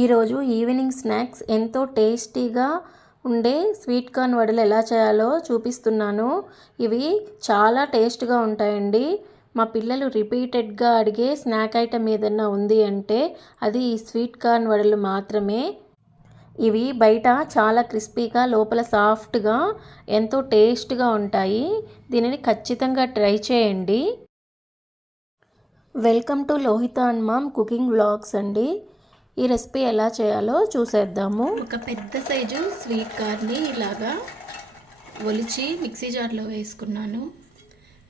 ఈరోజు evening snacks ఎంతో టేస్టీగా ఉండే స్వీట్ కార్న్ వడలు ఎలా చేయాలో చూపిస్తున్నాను. ఇవి చాలా టేస్ట్గా ఉంటాయండి. మా పిల్లలు రిపీటెడ్గా అడిగే స్నాక్ ఐటెం ఏదన్నా ఉంది అంటే అది ఈ స్వీట్ కార్న్ వడలు మాత్రమే. ఇవి బయట చాలా క్రిస్పీగా లోపల సాఫ్ట్గా ఎంతో టేస్ట్గా ఉంటాయి. దీనిని ఖచ్చితంగా ట్రై చేయండి. Welcome to Lohitha and mom cooking vlogs అండి. ఈ రెసిపీ ఎలా చేయాలో చూసేద్దాము. ఒక పెద్ద సైజు స్వీట్ కార్న్ని ఇలాగా ఒలిచి మిక్సీ జార్లో వేసుకున్నాను.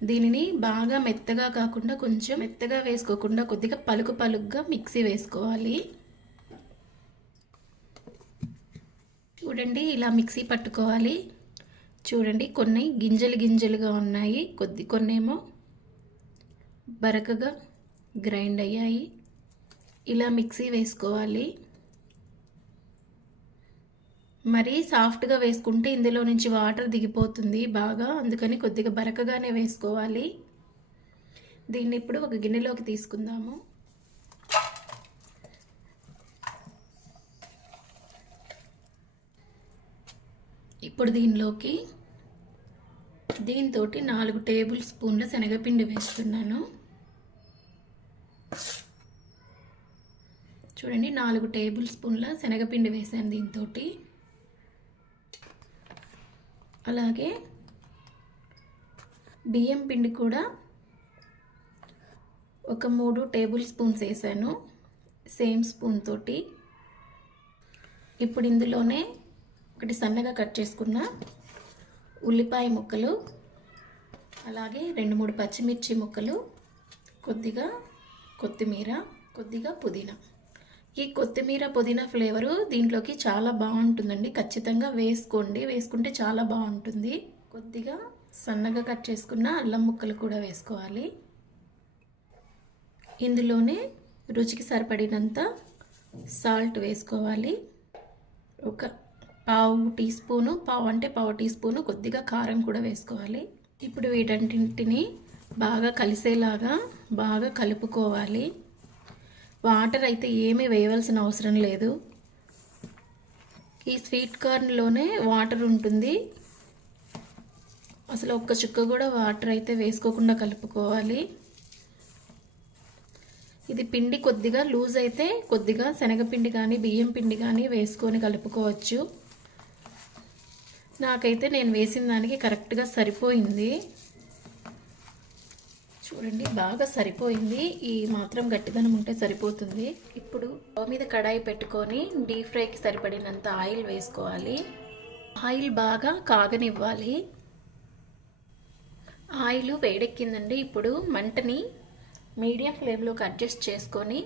దీనిని బాగా మెత్తగా కాకుండా కొంచెం మెత్తగా వేసుకోకుండా కొద్దిగా పలుకుగా మిక్సీ వేసుకోవాలి. చూడండి, ఇలా మిక్సీ పట్టుకోవాలి. చూడండి, కొన్ని గింజలుగా ఉన్నాయి, కొన్నేమో బరకగా గ్రైండ్ అయ్యాయి. ఇలా మిక్సీ వేసుకోవాలి. మరీ సాఫ్ట్గా వేసుకుంటే ఇందులో నుంచి వాటర్ దిగిపోతుంది బాగా, అందుకని కొద్దిగా బరకగానే వేసుకోవాలి. దీన్ని ఇప్పుడు ఒక గిన్నెలోకి తీసుకుందాము. ఇప్పుడు దీంతో 4 టేబుల్ స్పూన్ల శనగపిండి వేస్తున్నాను. చూడండి, 4 టేబుల్ స్పూన్ల శనగపిండి వేసాను దీంతో. అలాగే బియ్యం పిండి కూడా ఒక 3 టేబుల్ స్పూన్స్ వేసాను, సేమ్ స్పూన్ తోటి. ఇప్పుడు ఇందులోనే ఒకటి సన్నగా కట్ చేసుకున్న ఉల్లిపాయ ముక్కలు, అలాగే 2-3 పచ్చిమిర్చి ముక్కలు, కొద్దిగా కొత్తిమీర, కొద్దిగా పుదీనా. ఈ కొత్తిమీర పుదీనా ఫ్లేవరు దీంట్లోకి చాలా బాగుంటుందండి. ఖచ్చితంగా వేసుకోండి, వేసుకుంటే చాలా బాగుంటుంది. కొద్దిగా సన్నగా కట్ చేసుకున్న అల్లం ముక్కలు కూడా వేసుకోవాలి. ఇందులోనే రుచికి సరిపడినంత సాల్ట్ వేసుకోవాలి. ఒక పావు టీ స్పూను కొద్దిగా కారం కూడా వేసుకోవాలి. ఇప్పుడు వీటన్నింటిని బాగా కలిసేలాగా బాగా కలుపుకోవాలి. వాటర్ అయితే ఏమీ వేయవలసిన అవసరం లేదు. ఈ స్వీట్ కార్న్లోనే వాటర్ ఉంటుంది. అసలు ఒక్క చుక్క కూడా వాటర్ అయితే వేసుకోకుండా కలుపుకోవాలి. ఇది పిండి కొద్దిగా లూజ్ అయితే కొద్దిగా శనగపిండి కానీ బియ్యం పిండి కానీ వేసుకొని కలుపుకోవచ్చు. నాకైతే నేను వేసిన దానికి కరెక్ట్గా సరిపోయింది. చూడండి, బాగా సరిపోయింది. ఈ మాత్రం గట్టిదనం ఉంటే సరిపోతుంది. ఇప్పుడు స్టవ్ మీద కడాయి పెట్టుకొని డీప్ ఫ్రైకి సరిపడినంత ఆయిల్ వేసుకోవాలి. ఆయిల్ బాగా కాగనివ్వాలి. ఆయిల్ వేడెక్కిందండి. ఇప్పుడు మంటని మీడియం ఫ్లేమ్లోకి అడ్జస్ట్ చేసుకొని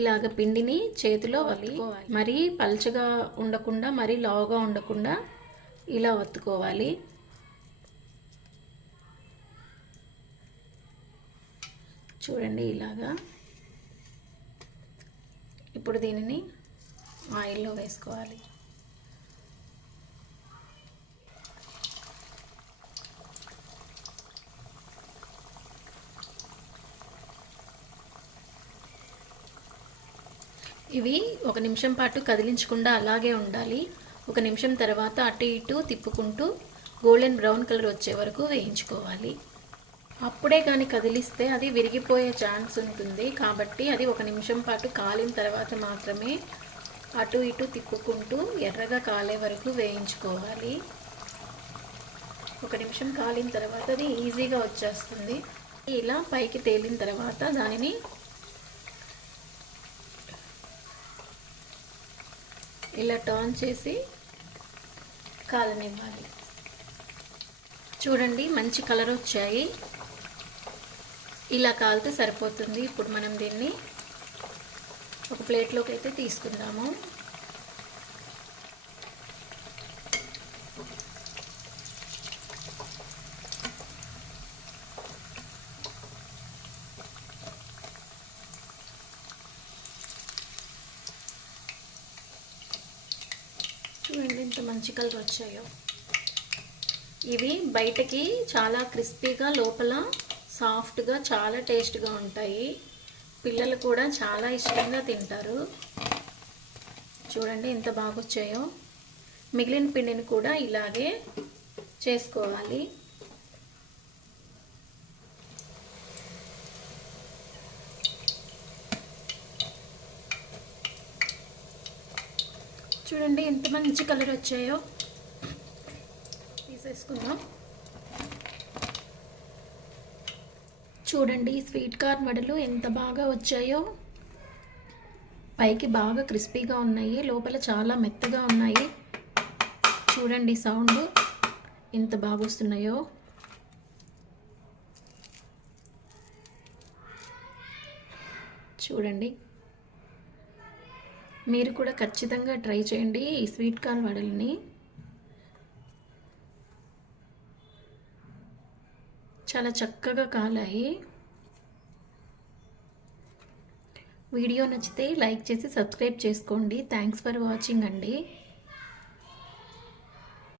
ఇలాగ పిండిని చేతిలో వత్తుకోవాలి. మరీ పల్చగా ఉండకుండా మరీ లావుగా ఉండకుండా ఇలా వత్తుకోవాలి. చూడండి, ఇలాగా. ఇప్పుడు దీనిని ఆయిల్లో వేసుకోవాలి. ఇవి 1 నిమిషం పాటు కదిలించకుండా అలాగే ఉండాలి. 1 నిమిషం తర్వాత అటు ఇటు తిప్పుకుంటూ గోల్డెన్ బ్రౌన్ కలర్ వచ్చే వరకు వేయించుకోవాలి. అప్పుడే కానీ కదిలిస్తే అది విరిగిపోయే ఛాన్స్ ఉంటుంది. కాబట్టి అది 1 నిమిషం పాటు కాలిన తర్వాత మాత్రమే అటు ఇటు తిప్పుకుంటూ ఎర్రగా కాలే వరకు వేయించుకోవాలి. 1 నిమిషం కాలిన తర్వాత అది ఈజీగా వచ్చేస్తుంది. ఇలా పైకి తేలిన తర్వాత దానిని ఇలా టర్న్ చేసి కాలనివ్వాలి. చూడండి, మంచి కలర్ వచ్చాయి. ఇలా కాలితే సరిపోతుంది. ఇప్పుడు మనం దీన్ని ఒక ప్లేట్లోకి అయితే తీసుకుందాము. చూడండి, ఎంత మంచి కలర్ వచ్చాయో. ఇవి బయటకి చాలా క్రిస్పీగా, లోపల సాఫ్ట్గా, చాలా టేస్ట్గా ఉంటాయి. పిల్లలు కూడా చాలా ఇష్టంగా తింటారు. చూడండి ఎంత బాగా వచ్చాయో. మిగిలిన పిండిని కూడా ఇలాగే చేసుకోవాలి. చూడండి ఎంత మంచి కలర్ వచ్చాయో. తీసేసుకుందాం. చూడండి స్వీట్ కార్న్ వడలు ఎంత బాగా వచ్చాయో. పైకి బాగా క్రిస్పీగా ఉన్నాయి, లోపల చాలా మెత్తగా ఉన్నాయి. చూడండి సౌండ్ ఎంత బాగా వస్తున్నాయో. చూడండి, మీరు కూడా ఖచ్చితంగా ట్రై చేయండి ఈ స్వీట్ కార్న్ వడలని. చాలా చక్కగా కాలాయి. వీడియో నచ్చితే లైక్ చేసి సబ్స్క్రైబ్ చేసుకోండి. థ్యాంక్స్ ఫర్ వాచింగ్ అండి.